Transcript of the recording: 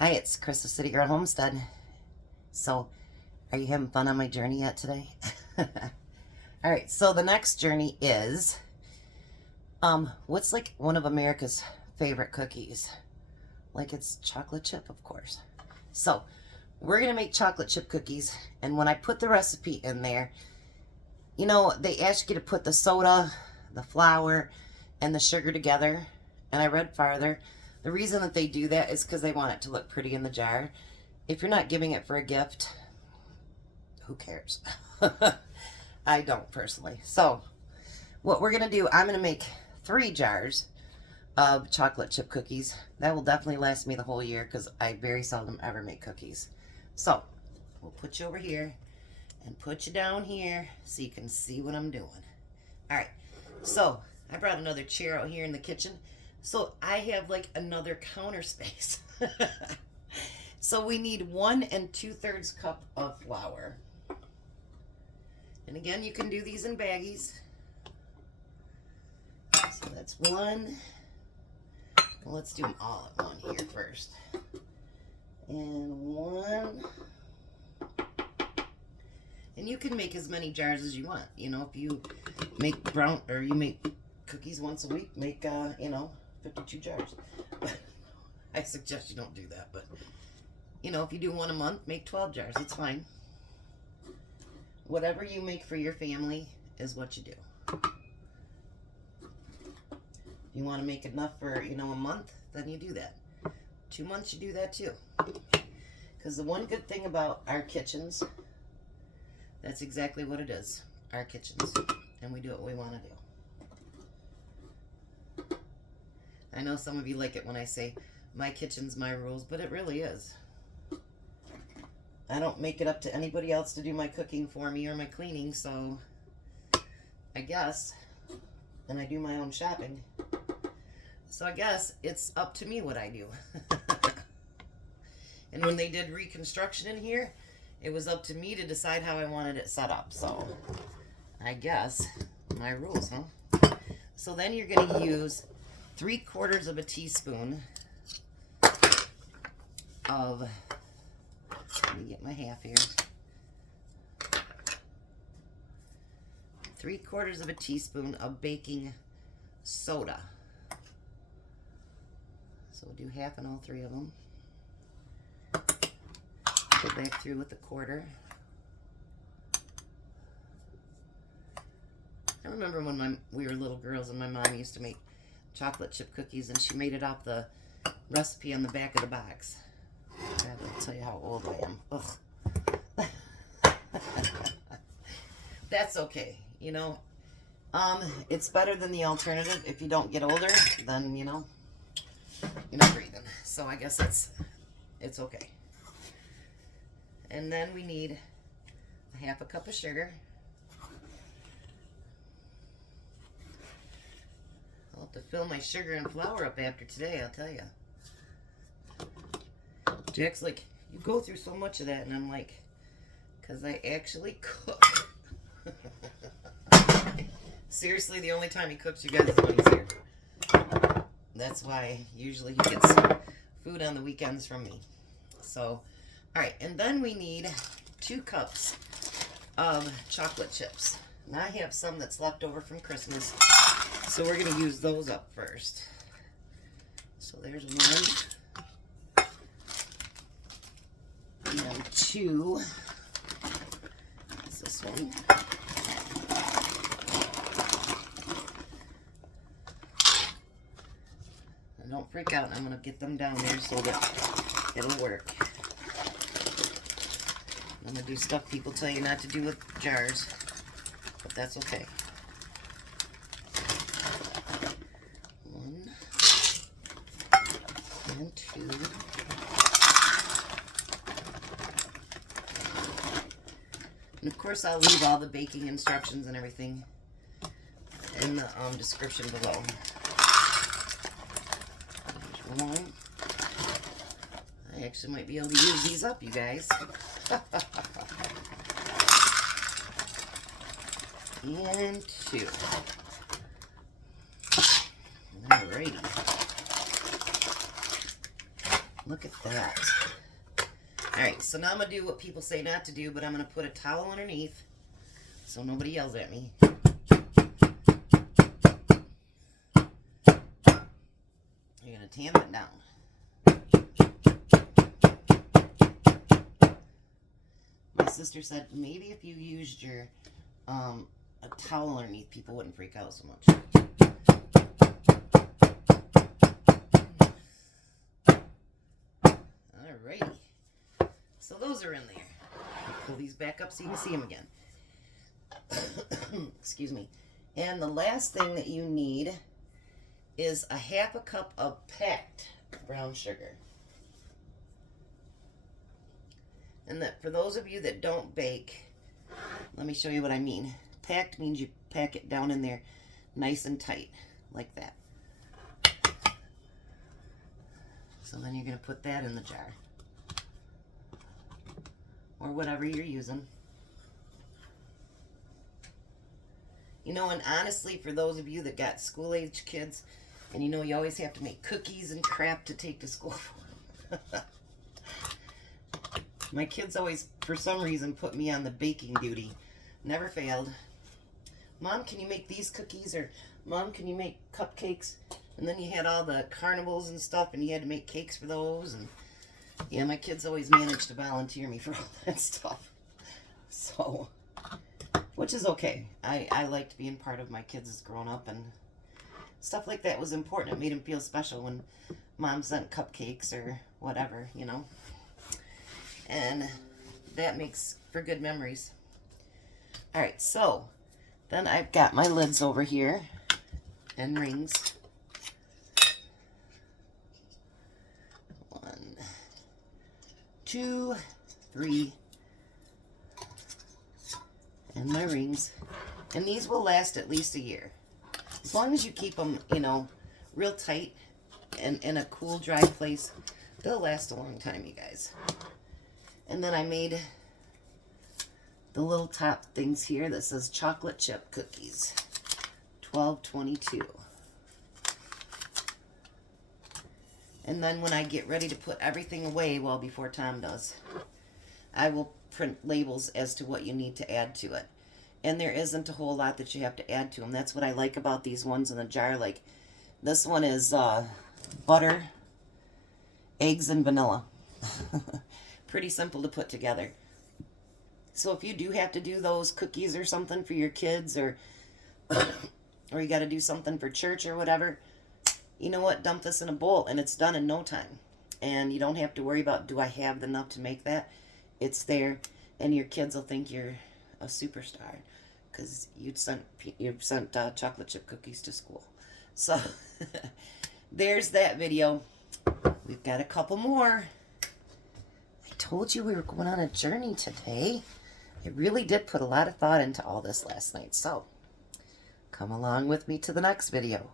Hi, it's Chris of Citygirlhomestead. So, are you having fun on my journey yet today? Alright, so the next journey is, what's like one of America's favorite cookies? Like it's chocolate chip, of course. So, we're going to make chocolate chip cookies, and when I put the recipe in there, you know, they ask you to put the soda, the flour, and the sugar together, and I read farther. The reason that they do that is because they want it to look pretty in the jar. If you're not giving it for a gift, who cares? I don't personally. So, what we're going to do, I'm going to make 3 jars of chocolate chip cookies. That will definitely last me the whole year because I very seldom ever make cookies. So, we'll put you over here and put you down here so you can see what I'm doing. Alright, so I brought another chair out here in the kitchen. So I have like another counter space. So we need 1 2/3 cup of flour. And again, you can do these in baggies. So that's 1. Well, let's do them all at 1 here first. And 1. And you can make as many jars as you want. You know, if you make you make cookies once a week, make, 52 jars. I suggest you don't do that, but, you know, if you do 1 a month, make 12 jars. It's fine. Whatever you make for your family is what you do. If you want to make enough for, a month, then you do that. 2 months, you do that too. Because the one good thing about our kitchens, that's exactly what it is. Our kitchens. And we do what we want to do. I know some of you like it when I say, my kitchen's my rules, but it really is. I don't make it up to anybody else to do my cooking for me or my cleaning, so I guess, and I do my own shopping, so I guess it's up to me what I do. And when they did reconstruction in here, it was up to me to decide how I wanted it set up, so I guess my rules, huh? So then you're going to use 3/4 of a teaspoon of, let me get my half here, 3/4 of a teaspoon of baking soda. So we'll do half on all 3 of them. Go back through with the 1/4. I remember when we were little girls and my mom used to make chocolate chip cookies, and she made it off the recipe on the back of the box. God, I'll tell you how old I am. Ugh. That's okay, it's better than the alternative. If you don't get older, then you're not breathing. So I guess it's okay. And then we need a 1/2 cup of sugar. I'll have to fill my sugar and flour up after today, I'll tell you. Jack's like, you go through so much of that, and I'm like, because I actually cook. Seriously, the only time he cooks, you guys, is when he's here. That's why usually he gets food on the weekends from me. So, alright, and then we need 2 cups of chocolate chips. Now I have some that's left over from Christmas, so we're going to use those up first. So there's 1. And then 2. That's this one. And don't freak out. I'm going to get them down there so that it'll work. I'm going to do stuff people tell you not to do with jars, but that's okay. 1 and 2. And of course, I'll leave all the baking instructions and everything in the description below. There's 1. I actually might be able to use these up, you guys. And 2. Alrighty. Look at that. Alright, so now I'm going to do what people say not to do, but I'm going to put a towel underneath so nobody yells at me. You're going to tamp it down. My sister said maybe if you used your a towel underneath, people wouldn't freak out so much. Alrighty. So those are in there. Pull these back up so you can see them again. Excuse me. And the last thing that you need is a half a cup of packed brown sugar. And that for those of you that don't bake, let me show you what I mean. Packed means you pack it down in there nice and tight, like that. So then you're going to put that in the jar. Or whatever you're using. You know, and honestly, for those of you that got school-age kids, and you know you always have to make cookies and crap to take to school. My kids always, for some reason, put me on the baking duty. Never failed. Mom, can you make these cookies? Or, Mom, can you make cupcakes? And then you had all the carnivals and stuff, and you had to make cakes for those. And yeah, my kids always managed to volunteer me for all that stuff. So, which is okay. I liked being part of my kids' growing up, and stuff like that was important. It made them feel special when Mom sent cupcakes or whatever, you know. And that makes for good memories. Alright, so then I've got my lids over here and rings. 1, 2, 3, and my rings. And these will last at least a year. As long as you keep them, you know, real tight and in a cool, dry place, they'll last a long time, you guys. And then I made the little top things here that says chocolate chip cookies, $12.22. And then when I get ready to put everything away, well, before Tom does, I will print labels as to what you need to add to it. And there isn't a whole lot that you have to add to them. That's what I like about these ones in the jar. Like, this one is butter, eggs, and vanilla. Pretty simple to put together. So if you do have to do those cookies or something for your kids, or you got to do something for church or whatever, you know what? Dump this in a bowl and it's done in no time. And you don't have to worry about, do I have enough to make that? It's there, and your kids will think you're a superstar because you've sent chocolate chip cookies to school. So there's that video. We've got a couple more. I told you we were going on a journey today. I really did put a lot of thought into all this last night. So come along with me to the next video.